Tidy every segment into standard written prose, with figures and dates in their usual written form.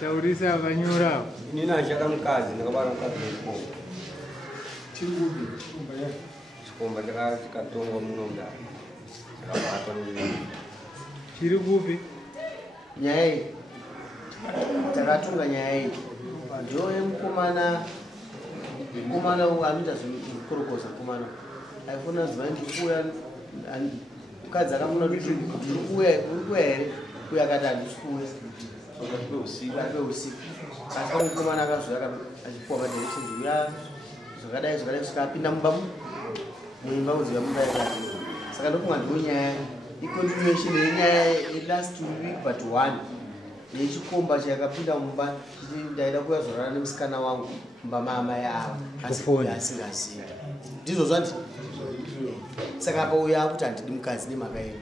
Chaurisa vanyura. Nina chaka mkazi nakabara mkazi ko. Chihure. Chikomba chakatonga muno Mudare. Chakabatwa ni. Chiri kupi? Nyai. Takatunga nyai. Joye mkomana uamita zvikurokosa mkomana. Aifuna zvangi kuya mukadzi akamuna kuti kuya here kuya akati andisikuya. Usiku. Asi mukomana akazoya achipuwa madirection ya zvakadai zvikapinda mumba kuziva mumba yakati. Saka ndofunga ndonyaya icontinuation yenyaya last week but one yechikomba chakapinda mumba ndaida kuyazorana nemusikana wangu mumba maamai ava asingazivi ndizvo zvati. Saka pauya kuti handidi mukadzi nemhaka yenyu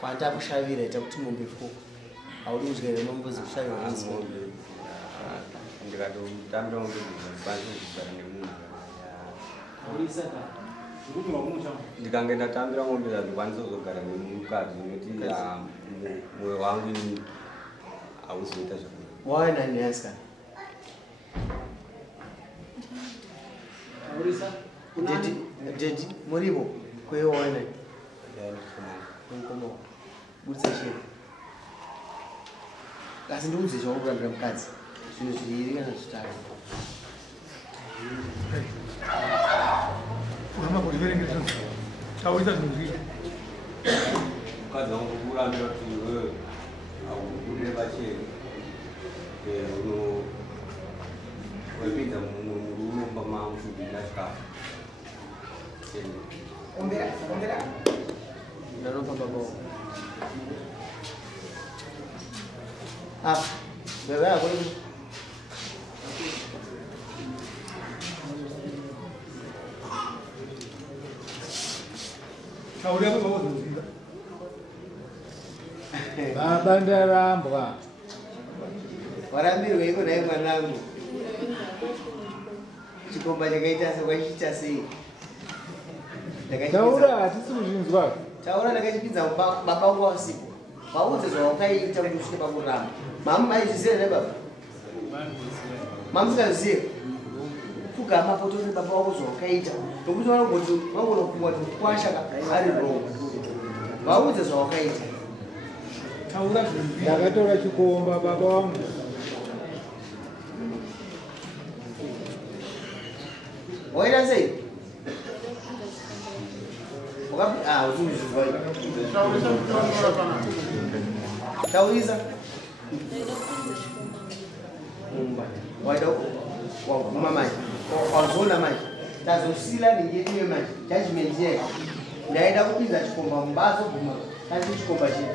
kwandakushavira ita kuti mombe fo haudi kutyere mambozi kushavira mombe ndikatotambira mombe kugara nemunhu ndikange ndatambira mombe hazvikwanisa kuzogara nemukadzi nekuti mwoyo wangu ini hauzoita zvakanaka. wainani yasikana dedi murivo kweiwo wainani Nkomo. Budza chini. Kasi ndiudze chaurandira mukadzi. Zvinhu zviri kana zvitatu. Urama kuverengera. Chaurisa zvinhu zviri. Mukadzi wangu kurambira kuti wewe aukure pacheni. Wepinda munomba mangu kubika chikafu. Ombera. Ndanopa babo. Bebe yako hivi. Chauri hapo babo zvinzira. Baba ndarambwa. Warambirwa iko naye mwanangu. Chikomba chakaita sekwachiita sei. Taura hatisi kuzvinzwa. Taura ndakachipinza baba wangu wasiku. Vaudze zvawakaita kuti usvike pakuramba. Mama maizviziva here baba? Mamusikazivi? Kugama pototi baba wako zvawakaita. Nokuti vanogoti vangonopungwa kuti kwashaka ari wrong. Vaudze zvawakaita. Taura zvinhu. Ndakatora chikomba baba wangu. Waita sei? Taurisa waida waguma manje wazona manje tazosila ningetiwe manje judgment yeko ndaida kupinza chikomba mumbatso guma kasi chikomba chedu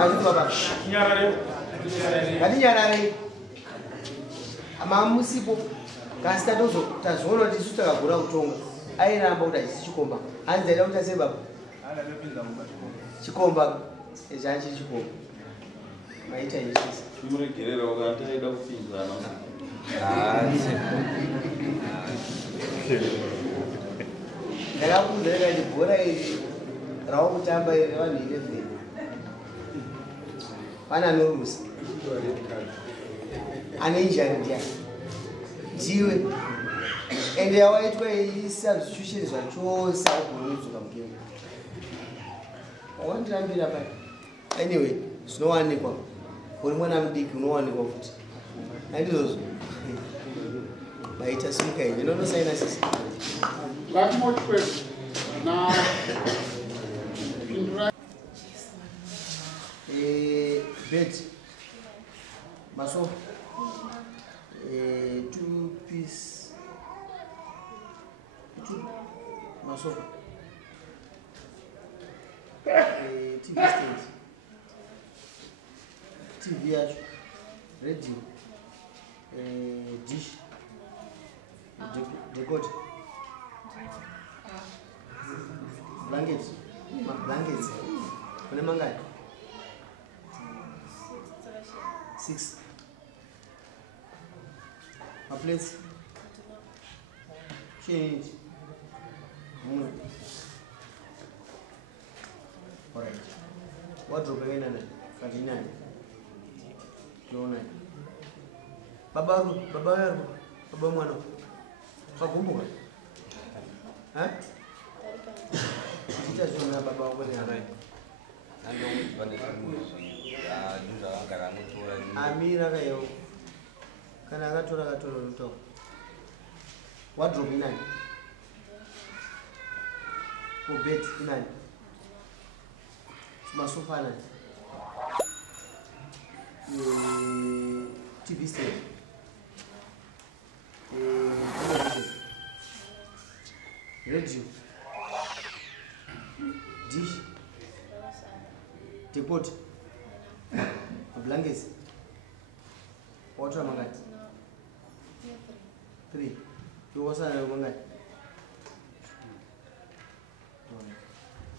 azvi baba ngatinyarare amamusipo kasi tazoona kuti isu takagona kutonga airamba kuti achisi chikomba hanzi aida kuita sei baba chikomba chanchi chikomba maita yechisi muregerera wakati aida kupinzana ndakabvunza ndikati bhora iri rawakutamba iri vanhu 11 pane anorusa ane injari ndiani ndiwe ende yawaitwa isubstitution zvachose akugumudzuka mugemu wandirambira pai anyway zvinowanikwa uri mwana mudiki unowanikwa futi andizvozvo maita simuka iyi inonosaina sisi bed masofa 2-piece masofa TV stand, TV yacho, radio, dish, decoder, blankets, blankets. Kune mangani? 6. A place? Change. Alright. Wardrobe again? 39. No 9. Baba mwana. Kakumbuka? Chitazona baba wako ni nani? Amira kayo. Kana akatora luto. Wardrobe inani? Bed inani? Masofa nani? TV stand. Radio. Dish. Depot. Blankets. Water mangati. 3. You was a mangati.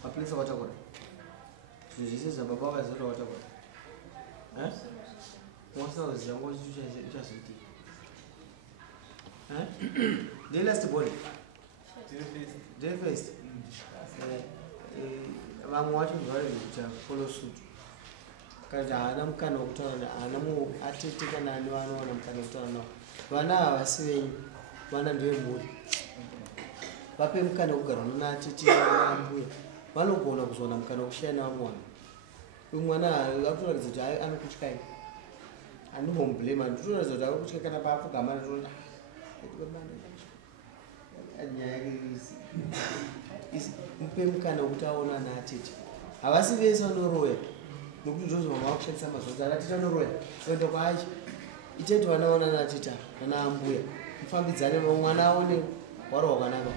A place of water. So this is a baba as a water. What's the what you just the last body. Day first. I'm watching very follow suit. Because I am kind of turn, and I'm artistic and I know I'm kind of turn. One hour saying one and doing wood. Papa kind of girl, not teaching one of one of one, I'm kind of sharing one. One hour after the giant and which kind. And home blame and true as a dog which can about Gamma. And is mpem kana utaona na atiti havasi vese vanoroya nokuti ndozvo vakushandisa mazvodzi atita vanoroya kuenda kwacho iteti vanaona na atita vana ambuya mufambidzane mwana aone waro wakanaka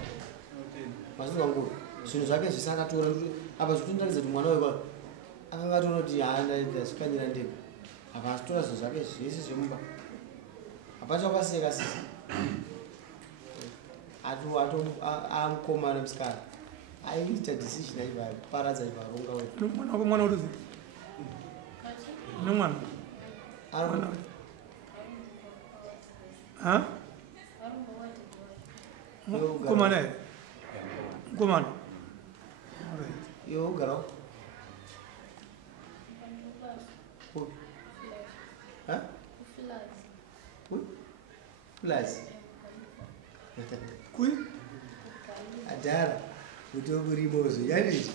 masinga nguru zvinhu zvake zvese akatora apa zvitotaridza kuti mwana wepa akanga atoona kuti ndazvikanyira ndege apa azitora zvinhu zvake zvese zvemumba hapacho kwaseka sisi amukomana musikana aiita decision aiparadza varonga wedu mwana uruzi nomwana komana ere komana iwe ugara Flash. Kui? Adara. Utoguri mozo. Yani.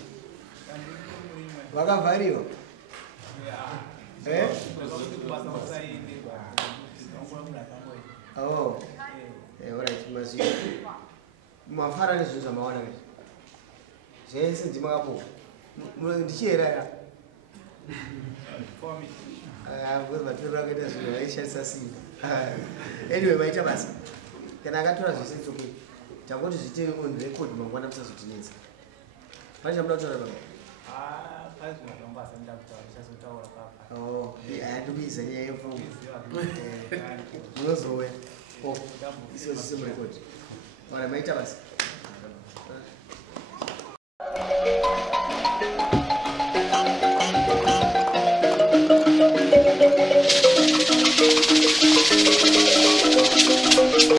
Vakavhariwa. Oh. Alright, masi. Mafara ni zvinhu zvamawana kachi. Zvese ndimakapo. Ndichiyera ya. Because matoro akaita zvinhu aishandisa simba. Anyway, maita basa. Kana akatora zvese nzokwe. Takoti zvite on record mangwana musazotinetsa. Pane chamuda kutaura baba? Pane zvinhu zvambasa nda kutaura chazotaura papa. Oh, ndikuiza nyaya yepfungwa. Munozowe. Oh, iso record. Ora maita basa.